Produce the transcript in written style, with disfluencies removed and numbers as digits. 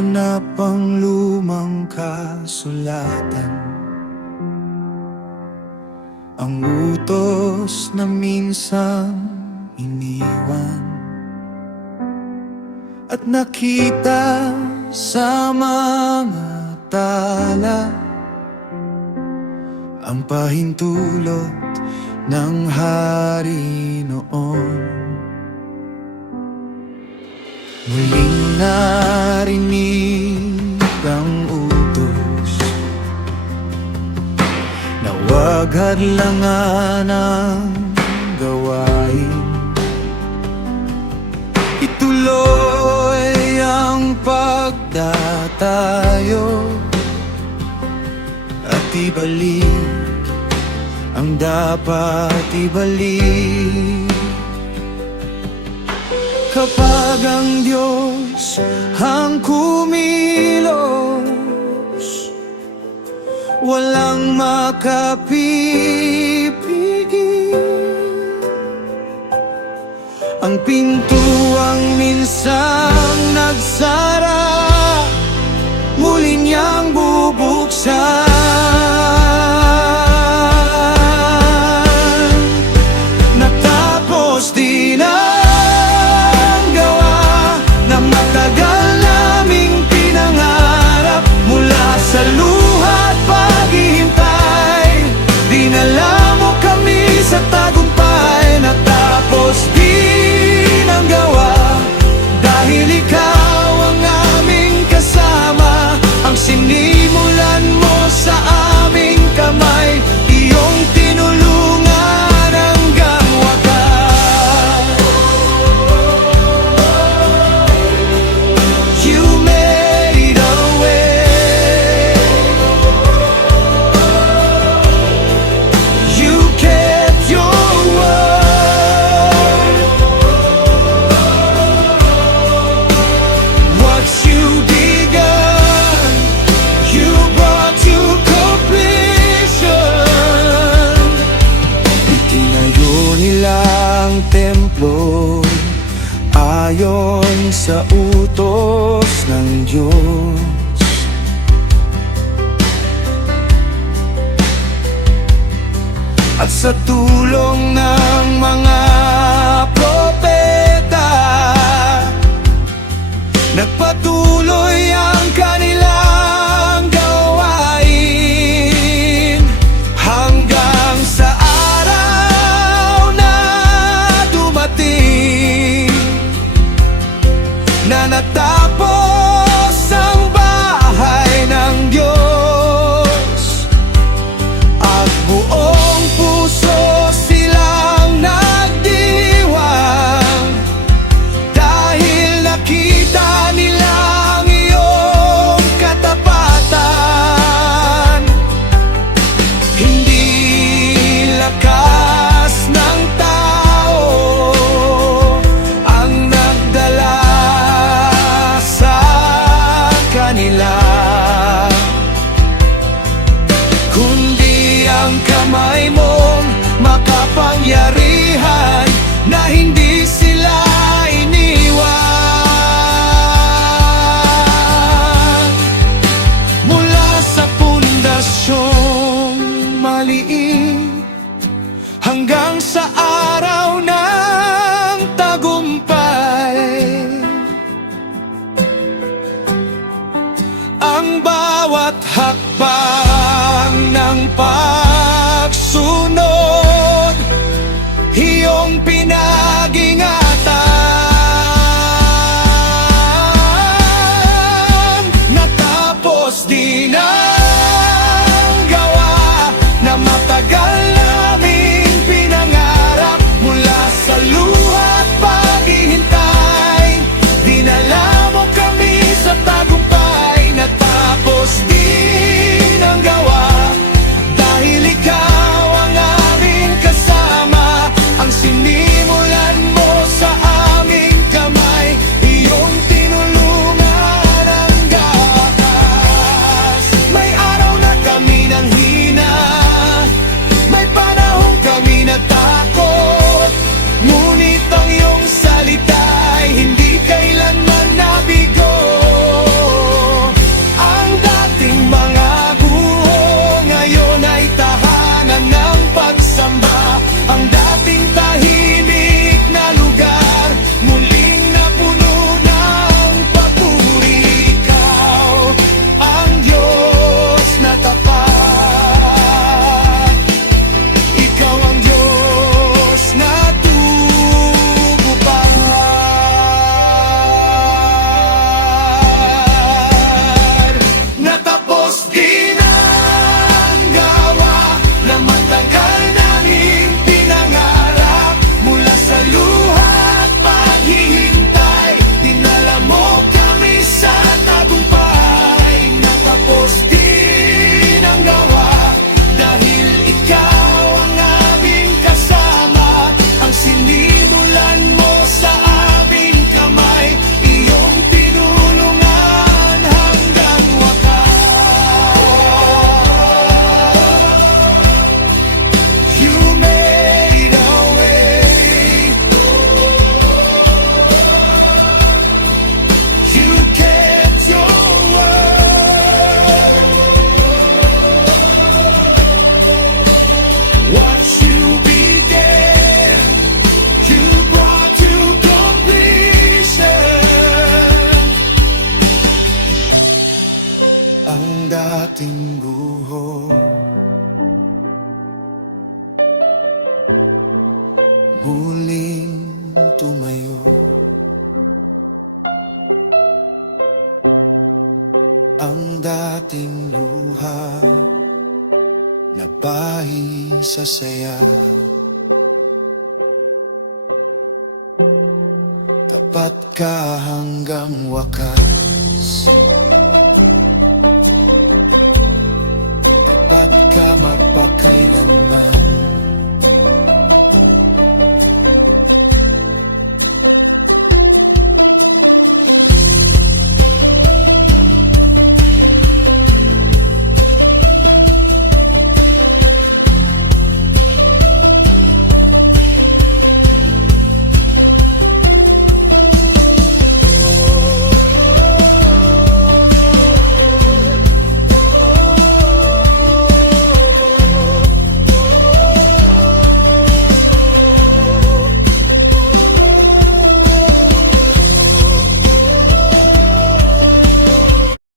Hinahanap ang lumang kasulatan, ang utos na minsan iniwan, at nakita sa mga tala ang pahintulot ng hari noon. Muling narinig ang utos na huwag hadlangan ang gawain. Ituloy ang pagdatayo at ibalik ang dapat ibalik. Kapag ang Diyos ang kumilos, walang makapipigil. Ang pintuang minsang nagsara, muli niyang bubuksan. Natapos din ang gawa na matagal naming pinangarap. Mula sa luha at paghihintay, dinala mo kami sa tagumpay. Natapos din ang gawa dahil ikaw ang aming kasama. Ang sinimulan mo sa aming kamay, iyong tinulungan hanggang wakas. You made a way, you kept your word. What you begun, you brought to completion. Itinayo nila ang templo ayon sa utos ng Diyos. At sa tulong ng mga propeta, nagpatuloy ang kanilang gawain hanggang sa araw na dumating, na natapos ang bahay ng Diyos. At buong puso silang nagdiwang dahil nakita nilang iyong katapatan. Hindi lakas ng tao ang nagdala sa kanila, kundi ang kamay mong makapangyarihan na hindi sila iniwan. Mula sa pundasyong maliit hanggang sa araw ng tagumpay, ang bawat hakbang ng pagsunod, iyong pinag-ingatan. Natapos din ang gawa na matagal naming pinangarap. Mula sa luha at paghihintay, dinala mo kami sa tagumpay. Natapos din ang gawa dahil ang dating buho. Muling tumayo ang dating luha na bahi sa saya. Tapat ka hanggang wakas, tapat ka magpakailanman.